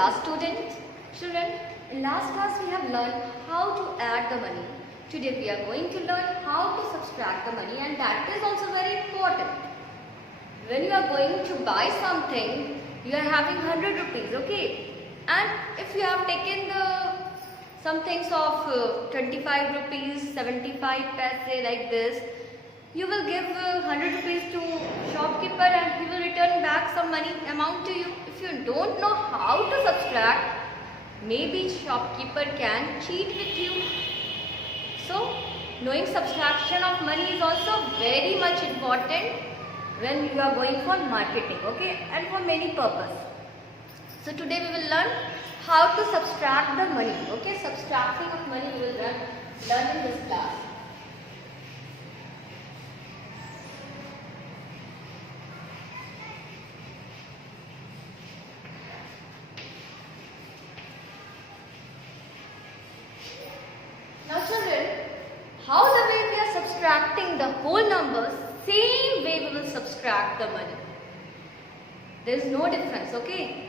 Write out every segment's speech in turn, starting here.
class, students. Children, in last class we have learned how to add the money. Today we are going to learn how to subtract the money, and that is also very important. When you are going to buy something, you are having 100 rupees, okay? And if you have taken some things of 25 rupees, 75 paise like this, you will give 100 rupees to shopkeeper and he will return back some money amount to you. If you don't know how to subtract, maybe shopkeeper can cheat with you. So, knowing subtraction of money is also very much important when you are going for marketing, okay, and for many purpose. So today we will learn how to subtract the money, okay. Subtracting of money we will learn in this class. Now children, how the way we are subtracting the whole numbers, same way we will subtract the money. There is no difference, okay.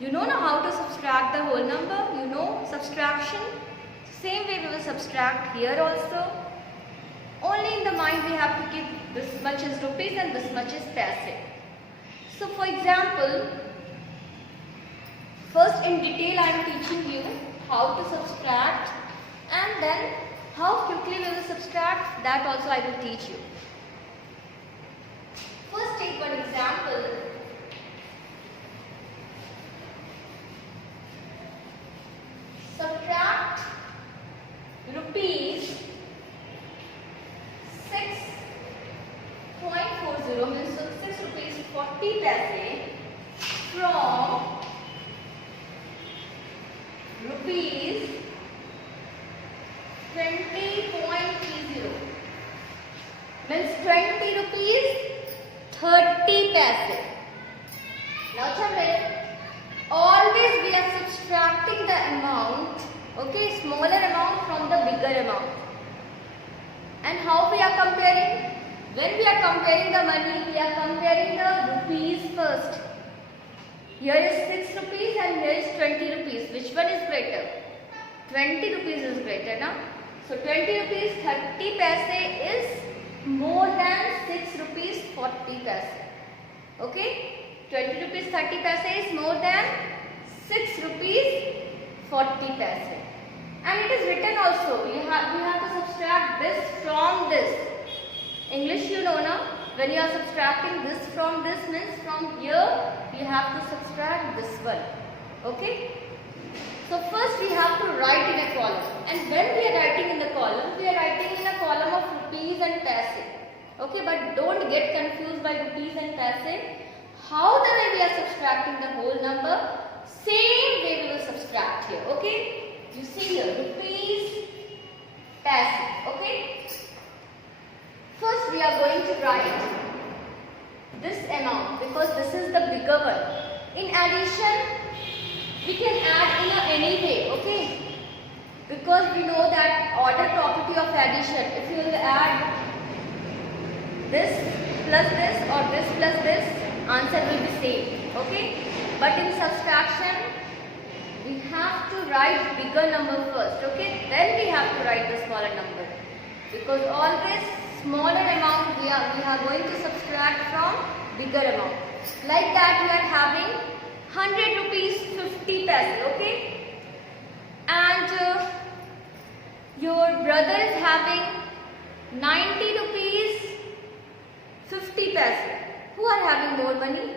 You know now how to subtract the whole number, you know subtraction. Same way we will subtract here also. Only in the mind we have to keep this much is rupees and this much is paise. So for example, first in detail I am teaching you how to subtract, and then how quickly we will subtract, that also I will teach you. First take one example. Subtract rupees 6.40 means 6 rupees 40 paise from rupees 20.30 means 20 rupees 30 paise. Now children, always we are subtracting the amount, okay, smaller amount from the bigger amount. And how we are comparing? When we are comparing the money, we are comparing the rupees first. Here is 6 rupees and here is 20 rupees. Which one is greater? 20 rupees is greater, now. So 20 rupees 30 paise is more than 6 rupees 40 paise. Okay? 20 rupees 30 paise is more than 6 rupees 40 paise. And it is written also. We have to subtract this from this. English you know now. When you are subtracting this from this means from here you have to subtract this one. Okay? So first we have to write in a column. And when we are writing in the column, we are writing in a column of rupees and paise. Okay, but don't get confused by rupees and paise. How the way we are subtracting the whole number, same way we will subtract here. Okay, you see here rupees, paise. Okay, first we are going to write this amount because this is the bigger one. In addition, we can add in any way. Okay, because we know that order property of addition. If you will add this plus this or this plus this, answer will be same. Okay, but in subtraction we have to write bigger number first. Okay, then we have to write the smaller number, because always smaller amount we are going to subtract from bigger amount. Like that we are having 100 rupees 50 paise. Okay, and your brother is having 90 rupees 50 paise. Who are having more money?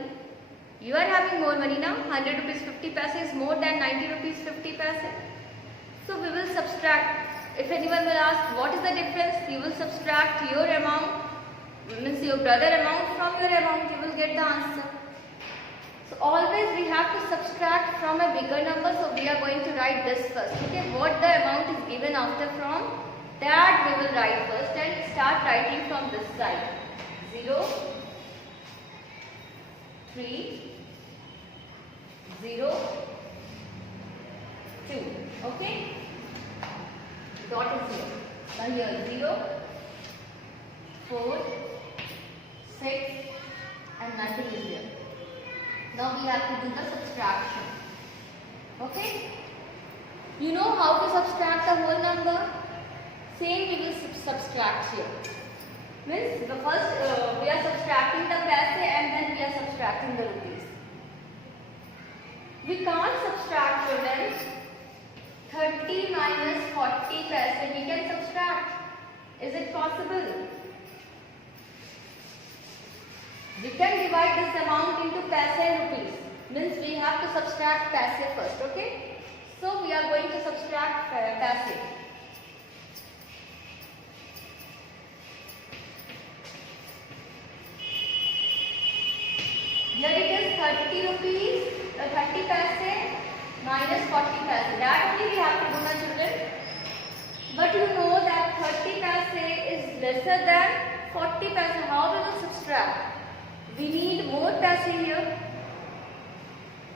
You are having more money now. 100 rupees 50 paise is more than 90 rupees 50 paise. So we will subtract. If anyone will ask what is the difference, you will subtract your amount, means your brother amount from your amount, you will get the answer. So always we have to subtract from a bigger number, so we are going to write this first. Okay, what the amount is given after from, that we will write first and start writing from this side. 0, 3, 0, 2. Okay, dot is here. Now here 0, 4, 6 and nothing is here. Now we have to do the subtraction. Okay? You know how to subtract the whole number? Same we will subtract here. Means the first we are subtracting the paise and then we are subtracting the rupees. We can't subtract, children. 30 minus 40 paise we can subtract. Is it possible? We can divide this amount into paise and rupees. Means we have to subtract paise first, okay? So we are going to subtract paise. Here it is 30 rupees, 30 paise minus 40 paise. That only we have to do, my children. But you know that 30 paise is lesser than 40 paise. How we will subtract? We need more paise here.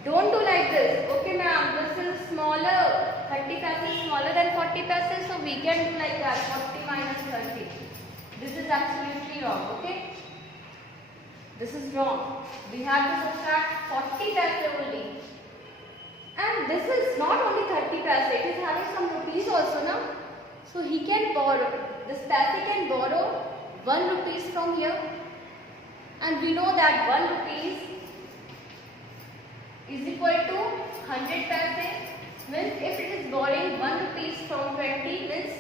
Don't do like this. Okay, ma'am, this is smaller. 30 paise is smaller than 40 paise, so we can do like that. 40 minus 30. This is absolutely wrong. Okay. This is wrong. We have to subtract 40 paise only. And this is not only 30 paise, it is having some rupees also, now. So he can borrow. This paise can borrow 1 rupees from here. And we know that 1 rupees is equal to 100 paise. Means if it is borrowing 1 rupees from 20, means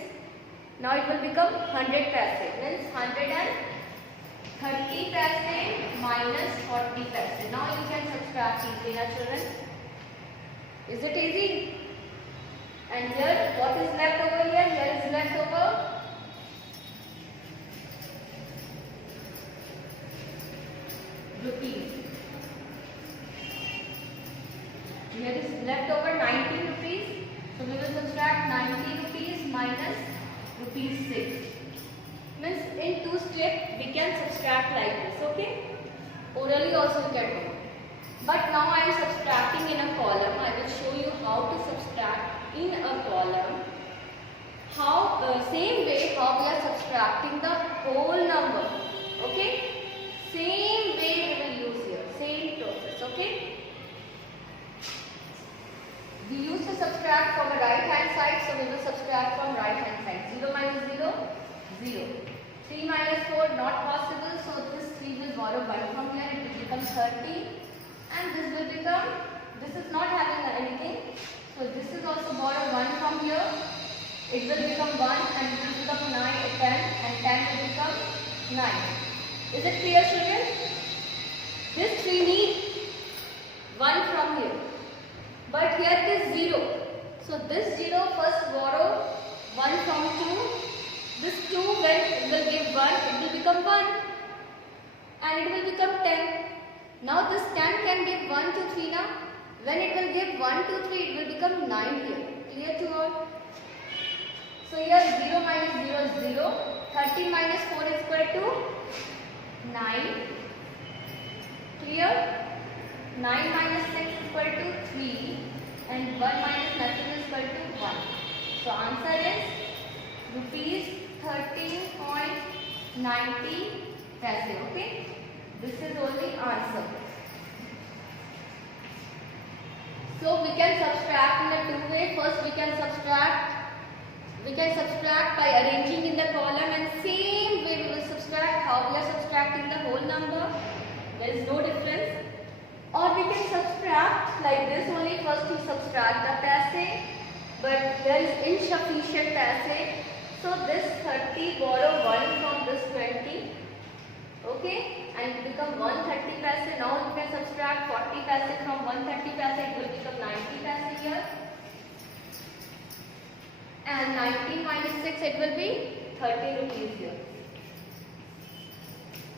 now it will become 100 paise. Means 130 paise minus 40 paise. Now you can subtract easily, na children. Is it easy? And here, what is left over here? Here is left over rupees. Here is left over 90 rupees. So we will subtract 90 rupees minus rupees 6. Means in 2 steps we can subtract like this. Okay? Orally also we can do. But now I am subtracting in a column. I will show you how to subtract in a column. How same way how we are subtracting the whole number. Okay? Same way we will use here. Same process. Okay? We used to subtract from the right hand side, so we will subtract from right hand side. 0 minus 0, 0. 3 minus 4, not possible. So this 3 will borrow 1 from here. It will become 30. And this will become, this is not having anything. So this is also borrow 1 from here. It will become 1 and it will become 9, 10 and 10 will become 9. Is it clear, children? This 3 need 1 from here. But here it is 0. So this 0 first borrow 1 from 2. This 2 when it will give 1, it will become 1. And it will become 10. Now this 10 can give 1, 2, 3 now. When it will give 1, 2, 3, it will become 9 here. Clear to all? So here 0 minus 0 is 0. 13 minus 4 is equal to 9. Clear? 9 minus 6 is equal to 3. And 1 minus nothing is equal to 1. So answer is rupees 13.90 paise. Okay? This is only answer. So we can subtract in a 2 way. First we can subtract by arranging in the column, and same way we will subtract how we are subtracting the whole number. There is no difference. Or we can subtract like this only. First we subtract the paise, but there is insufficient paise. So this 30 borrow 1 from this 20. Okay? And it become 130 paise. Now you can subtract 40 paise from 130 paise. It will become 90 paise here. And 19 minus 6, it will be 30 rupees here.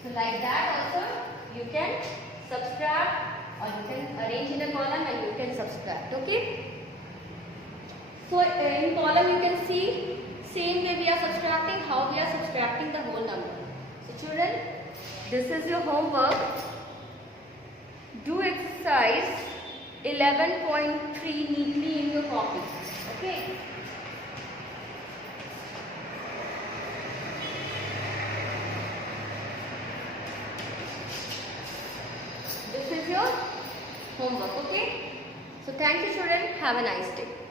So like that also you can subtract, or you can arrange in a column and you can subtract. Okay? So in column you can see same way we are subtracting, how we are subtracting the whole number. So children, this is your homework. Do exercise 11.3 neatly in your copy. Okay? This is your homework. Okay? So thank you, children. Have a nice day.